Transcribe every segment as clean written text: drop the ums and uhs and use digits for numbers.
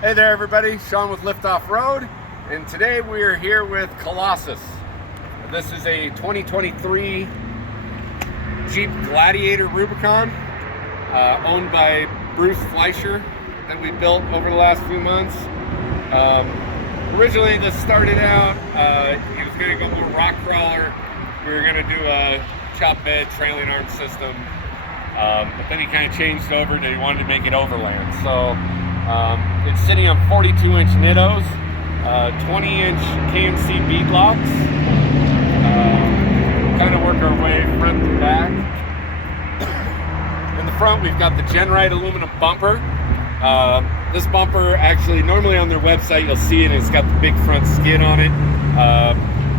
Hey there everybody, Sean with Lift Off Road, and today we are here with Colossus. This is a 2023 Jeep Gladiator Rubicon, owned by Bruce Fleischer, that we built over the last few months. Originally this started out, he was going to go more rock crawler. We were going to do a chop bed trailing arm system, but then he kind of changed over and he wanted to make it overland. So it's sitting on 42-inch Nittos, 20-inch KMC beadlocks. Kind of work our way front to back. In the front, we've got the Genrite aluminum bumper. This bumper, actually, normally on their website, you'll see it. It's got the big front skid on it.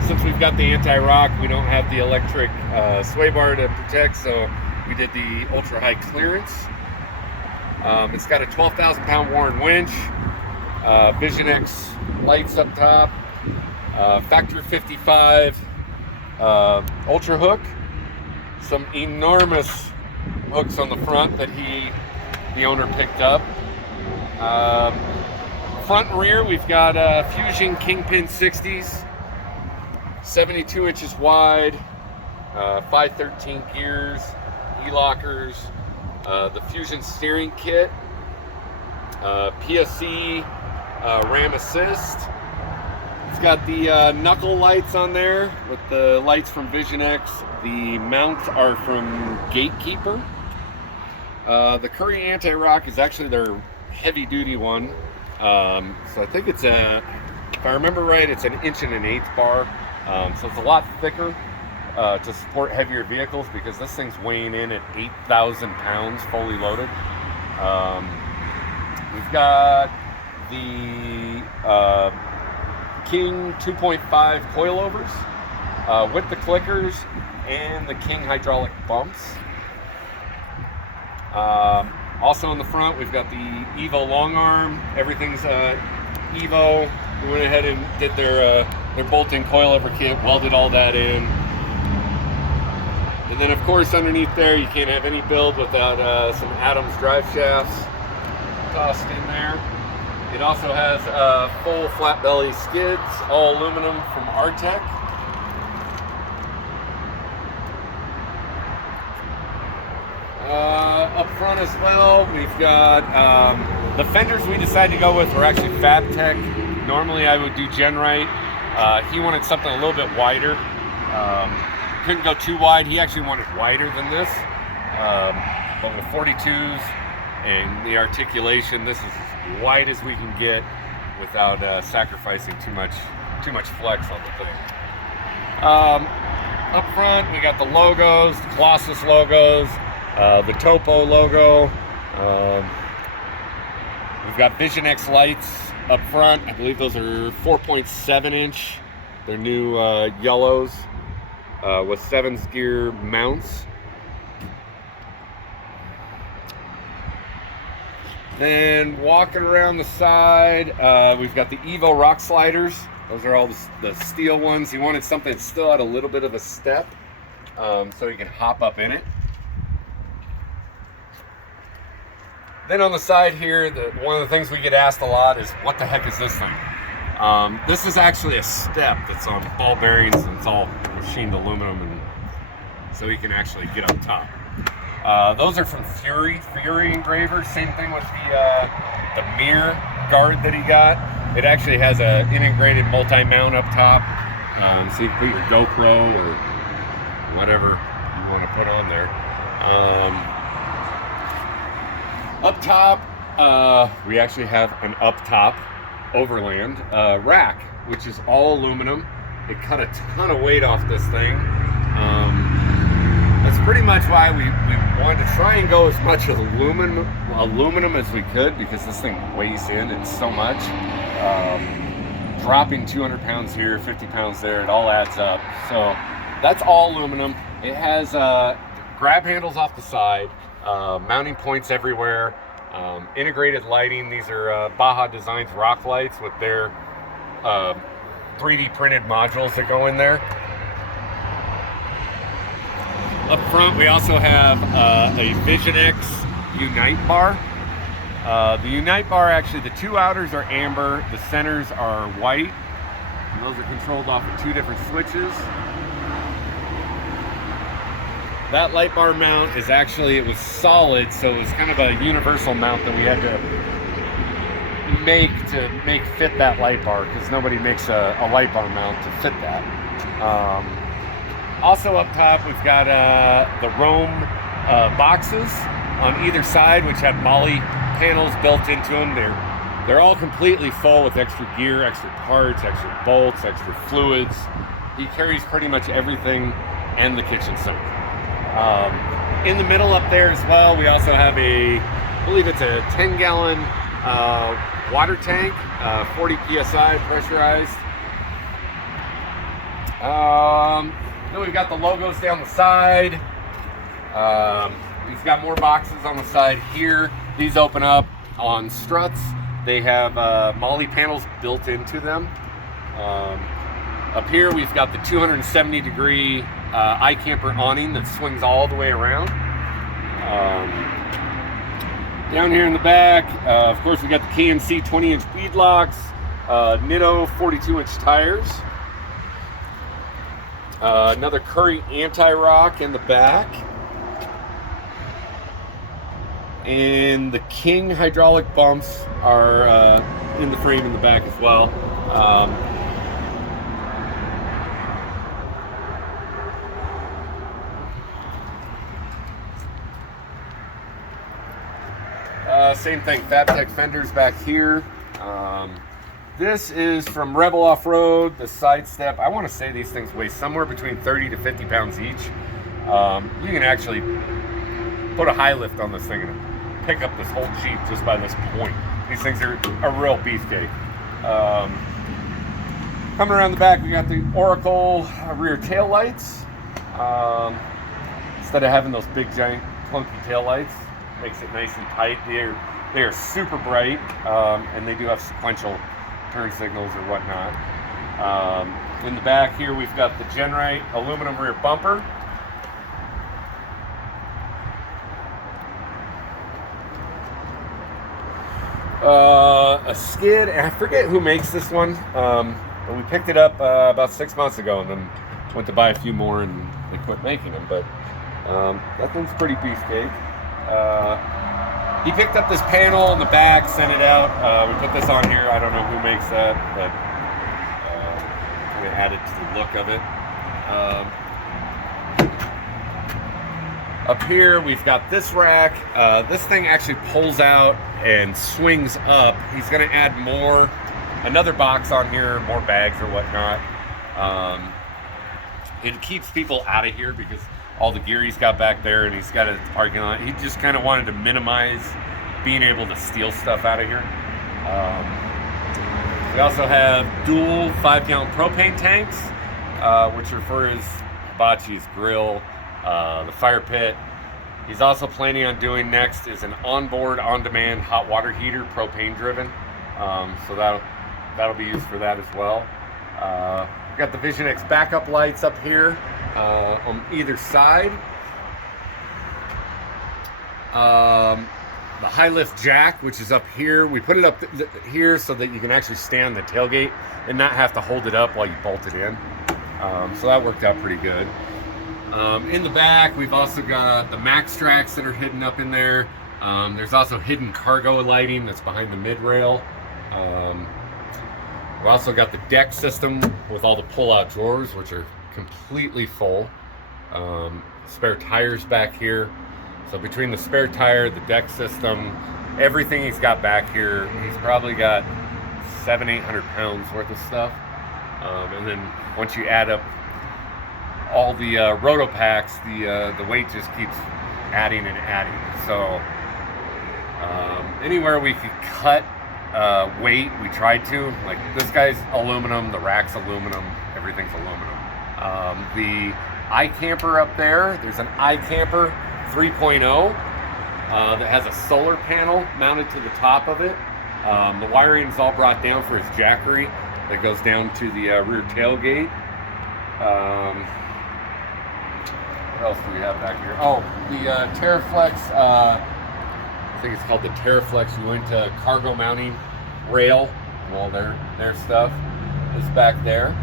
Since we've got the anti-rock, we don't have the electric sway bar to protect, so we did the ultra-high clearance. It's got a 12,000 pound Warren winch, Vision X lights up top, factory 55 ultra hook, some enormous hooks on the front that the owner picked up. Front and rear, we've got Fusion Kingpin 60s, 72 inches wide, 513 gears, e-lockers, the Fusion steering kit, PSC RAM assist. It's got the knuckle lights on there with the lights from Vision X. The mounts are from Gatekeeper. The Curry anti-rock is actually their heavy duty one. So I think it's if I remember right, it's an 1.1/8 bar. So it's a lot thicker to support heavier vehicles, because this thing's weighing in at 8,000 pounds fully loaded. We've got the King 2.5 coilovers with the clickers and the King hydraulic bumps. Also in the front, we've got the Evo long arm. Everything's Evo. We went ahead and did their bolt-in coilover kit, welded all that in. And then of course underneath there, you can't have any build without some Adams drive shafts tossed in there. It also has full flat belly skids, all aluminum from Artec. Up front as well, we've got the fenders we decided to go with were actually FabTech. Normally I would do Genrite. He wanted something a little bit wider. Couldn't go too wide. He actually wanted wider than this. But with 42s and the articulation, this is as wide as we can get without sacrificing too much flex on the thing. Up front, we got the logos, the Colossus logos, the Topo logo. We've got Vision X lights up front. I believe those are 4.7 inch. They're new yellows with 7th gear mounts. Then walking around the side, we've got the Evo rock sliders. Those are all the steel ones. He wanted something that still had a little bit of a step, so he can hop up in it. Then on the side here, one of the things we get asked a lot is, what the heck is this thing? This is actually a step that's on ball bearings, and it's all machined aluminum, and so you can actually get up top. Those are from Fury engravers. Same thing with the mirror guard that he got. It actually has an integrated multi-mount up top, so you can put your GoPro or whatever you want to put on there. Up top, we actually have an up top overland rack, which is all aluminum. It cut a ton of weight off this thing. That's pretty much why we wanted to try and go as much aluminum as we could, because this thing weighs in so much. Dropping 200 pounds here, 50 pounds there, it all adds up. So that's all aluminum. It has grab handles off the side, mounting points everywhere, integrated lighting. These are Baja Designs rock lights with their 3D printed modules that go in there. Up front, we also have a Vision X Unite bar. The Unite bar, actually, the two outers are amber, the centers are white, and those are controlled off of two different switches. That light bar mount is actually, it was solid, so it was kind of a universal mount that we had to make fit that light bar, because nobody makes a light bar mount to fit that. Also up top, we've got the Roam boxes on either side, which have Molly panels built into them. They're all completely full with extra gear, extra parts, extra bolts, extra fluids. He carries pretty much everything and the kitchen sink. In the middle up there as well, we also have I believe it's a 10-gallon water tank, 40 psi pressurized. Then we've got the logos down the side. He's got more boxes on the side here. These open up on struts. They have Molly panels built into them. Up here we've got the 270-degree iCamper awning that swings all the way around. Down here in the back, of course, we got the KNC 20-inch bead locks, Nitto 42-inch tires, another Curry anti-rock in the back, and the King hydraulic bumps are in the frame in the back as well. Same thing, Fabtech fenders back here. This is from Rebel Off-Road, the Sidestep. I want to say these things weigh somewhere between 30 to 50 pounds each. You can actually put a high lift on this thing and pick up this whole Jeep just by this point. These things are a real beefcake. Coming around the back, we got the Oracle rear tail lights. Instead of having those big, giant, clunky tail lights, makes it nice and tight. They are super bright, and they do have sequential turn signals or whatnot. In the back here, we've got the Genrite aluminum rear bumper. A skid, and I forget who makes this one, but we picked it up about 6 months ago, and then went to buy a few more, and they quit making them. But that thing's pretty beefcake. He picked up this panel in the back, sent it out. We put this on here. I don't know who makes that, but kind of added to the look of it. Up here, we've got this rack. This thing actually pulls out and swings up. He's going to add another box on here, more bags or whatnot. It keeps people out of here because all the gear he's got back there, and he's got a parking lot. He just kind of wanted to minimize being able to steal stuff out of here. We also have dual 5-gallon propane tanks, which are for his hibachi's grill, the fire pit. He's also planning on doing next is an onboard, on-demand hot water heater, propane driven. So that'll be used for that as well. We've got the Vision X backup lights up here on either side. The high lift jack, which is up here, we put it up here so that you can actually stand the tailgate and not have to hold it up while you bolt it in. So that worked out pretty good. In the back, we've also got the Max Tracks that are hidden up in there. There's also hidden cargo lighting that's behind the mid-rail. We've also got the deck system with all the pull-out drawers, which are completely full. Spare tires back here. So between the spare tire, the deck system, everything he's got back here, he's probably got 700-800 pounds worth of stuff. And then once you add up all the roto packs, the weight just keeps adding and adding. So anywhere we could cut weight, we tried to. Like this guy's aluminum, the rack's aluminum, everything's aluminum. The iCamper up there's an iCamper 3.0 that has a solar panel mounted to the top of it. The wiring is all brought down for his jackery that goes down to the rear tailgate. What else do we have back here? Oh, the TerraFlex think it's called the Terraflex. You went to cargo mounting rail. Well, their stuff is back there.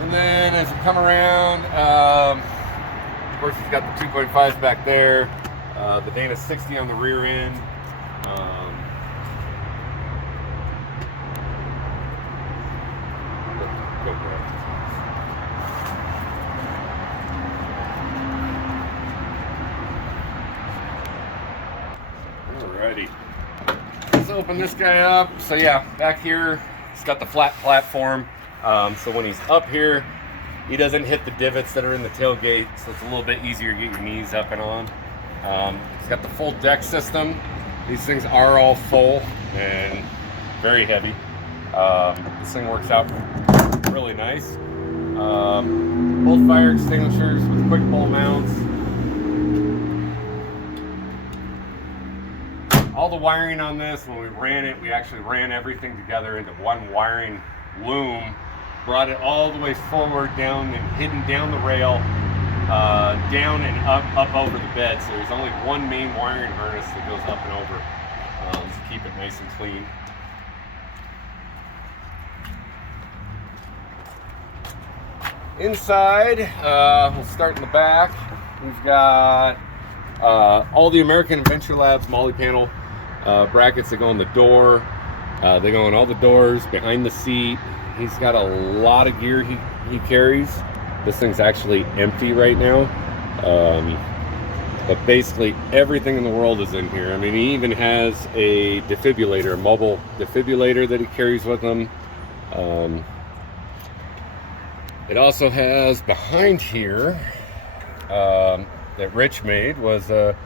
And then as you come around, of course, he's got the 2.5s back there, the Dana 60 on the rear end. Alrighty, let's open this guy up. So yeah, back here, it's got the flat platform. So when he's up here, he doesn't hit the divots that are in the tailgate, so it's a little bit easier to get your knees up and on. It's got the full deck system. These things are all full and very heavy. This thing works out really nice. Both fire extinguishers with quick bowl mounts. All the wiring on this, when we ran it, we actually ran everything together into one wiring loom, brought it all the way forward, down and hidden down the rail, down and up over the bed. So there's only one main wiring harness that goes up and over to keep it nice and clean. Inside, we'll start in the back. We've got all the American Adventure Labs Molly panel brackets that go on the door. They go on all the doors, behind the seat. He's got a lot of gear he carries. This thing's actually empty right now. But basically everything in the world is in here. I mean, he even has a defibrillator, a mobile defibrillator that he carries with him. It also has behind here, that Rich made, was a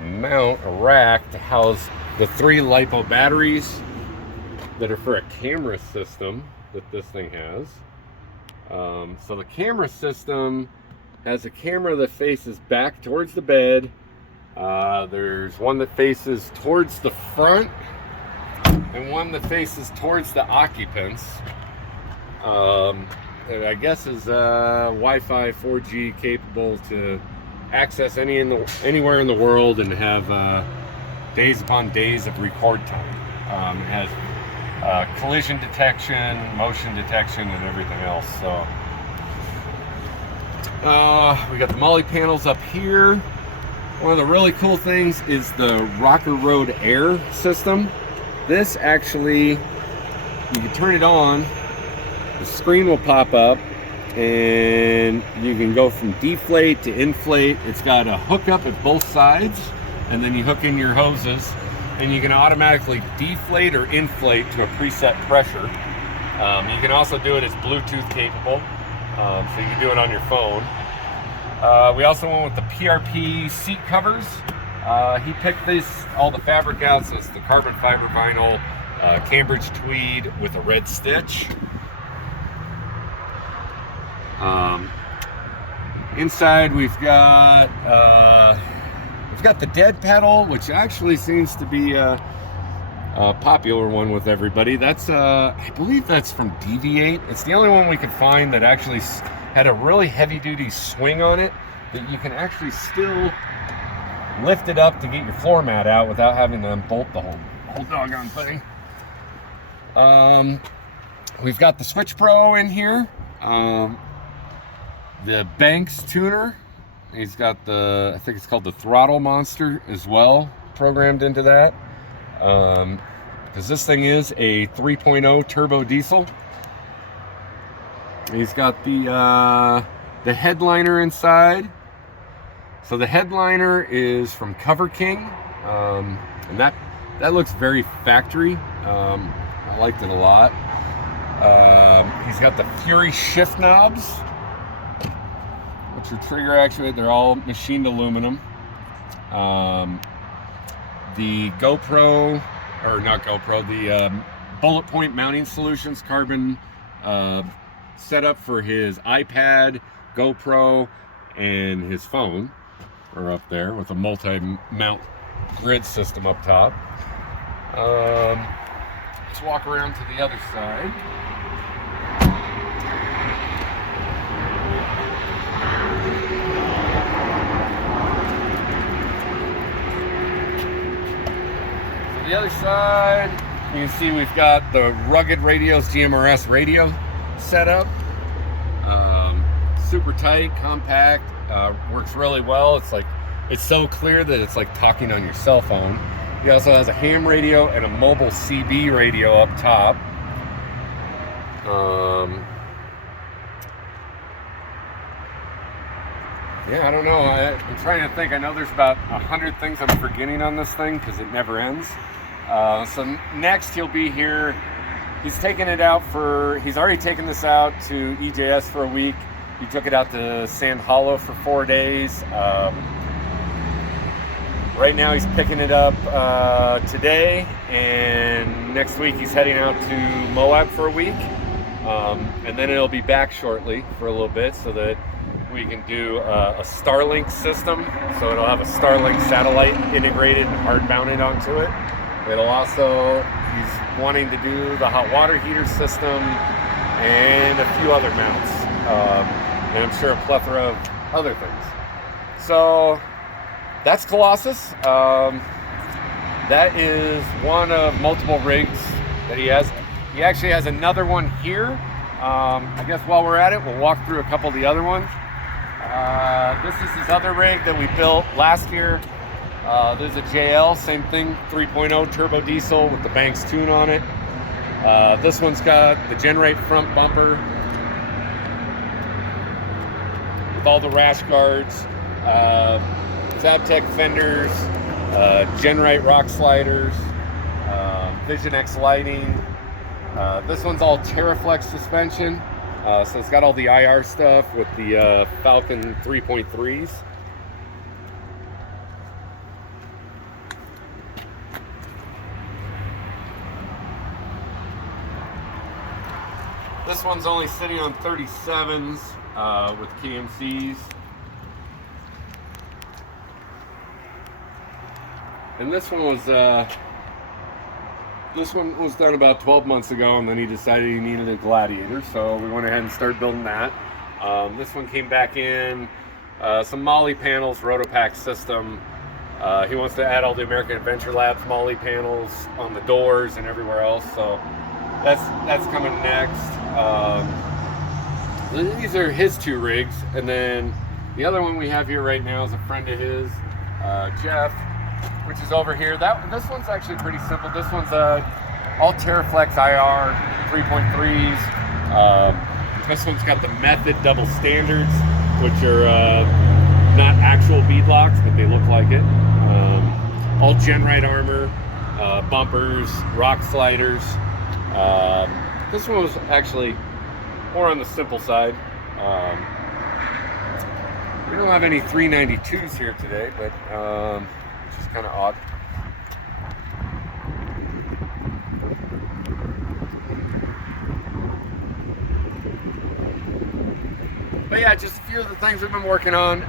mount, a rack to house the 3 LiPo batteries that are for a camera system that this thing has. So the camera system has a camera that faces back towards the bed. There's one that faces towards the front and one that faces towards the occupants. That I guess is Wi-Fi 4G capable to access anywhere in the world and have days upon days of record time. It has collision detection, motion detection, and everything else. So we got the Molly panels up here. One of the really cool things is the Rocker Road Air system. This actually, you can turn it on, the screen will pop up, and you can go from deflate to inflate. It's got a hookup at both sides, and then you hook in your hoses, and you can automatically deflate or inflate to a preset pressure. You can also do it as Bluetooth capable, so you can do it on your phone. We also went with the PRP seat covers. He picked all the fabric out, so it's the carbon fiber vinyl, Cambridge tweed with a red stitch. Inside we've got the dead pedal, which actually seems to be a popular one with everybody. That's I believe that's from Deviate. It's the only one we could find that actually had a really heavy-duty swing on it that you can actually still lift it up to get your floor mat out without having to unbolt the whole doggone thing. We've got the Switch Pro in here. The Banks tuner. He's got I think it's called the Throttle Monster as well, programmed into that. Because this thing is a 3.0 turbo diesel. He's got the headliner inside. So the headliner is from Cover King, and that looks very factory. I liked it a lot. He's got the Fury shift knobs, which are trigger actuated. They're all machined aluminum. The GoPro, or not GoPro, the Bullet Point Mounting Solutions carbon setup for his iPad, GoPro, and his phone are up there with a multi-mount grid system up top. Let's walk around to the other side. The other side, you can see we've got the rugged radios, GMRS radio set up. Super tight, compact, works really well. It's so clear that it's like talking on your cell phone. He also has a ham radio and a mobile CB radio up top. Yeah, I don't know. I'm trying to think. I know there's about 100 things I'm forgetting on this thing because it never ends. So next he'll be here. He's taking it out he's already taken this out to EJS for a week. He took it out to Sand Hollow for 4 days. Right now he's picking it up today, and next week he's heading out to Moab for a week. And then it'll be back shortly for a little bit so that we can do a Starlink system. So it'll have a Starlink satellite integrated and hard mounted onto it. It'll also, he's wanting to do the hot water heater system and a few other mounts. And I'm sure a plethora of other things. So that's Colossus. That is one of multiple rigs that he has. He actually has another one here. I guess while we're at it, we'll walk through a couple of the other ones. This is his other rig that we built last year. There's a JL, same thing, 3.0 turbo diesel with the Banks tune on it. This one's got the Generate front bumper with all the rash guards, Zabtec fenders, Generate rock sliders, Vision X lighting. This one's all Terraflex suspension, so it's got all the IR stuff with the Falcon 3.3s. This one's only sitting on 37s with KMCs. And this one was done about 12 months ago, and then he decided he needed a Gladiator, so we went ahead and started building that. This one came back in some Molly panels, Rotopack system. He wants to add all the American Adventure Labs Molly panels on the doors and everywhere else, so that's coming next. These are his two rigs, and then the other one we have here right now is a friend of his, Jeff, which is over here. This one's actually pretty simple. This one's all Terraflex IR 3.3s. This one's got the Method double standards, which are not actual beadlocks, but they look like it. All Genrite armor, bumpers, rock sliders. This one was actually more on the simple side. We don't have any 392s here today, but which is kind of odd. But yeah, just a few of the things we've been working on.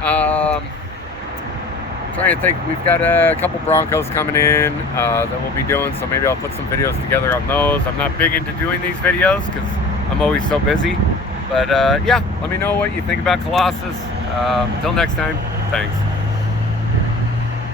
Trying to think, we've got a couple Broncos coming in that we'll be doing, so maybe I'll put some videos together on those. I'm not big into doing these videos because I'm always so busy. But yeah, let me know what you think about Colossus. Until next time, thanks.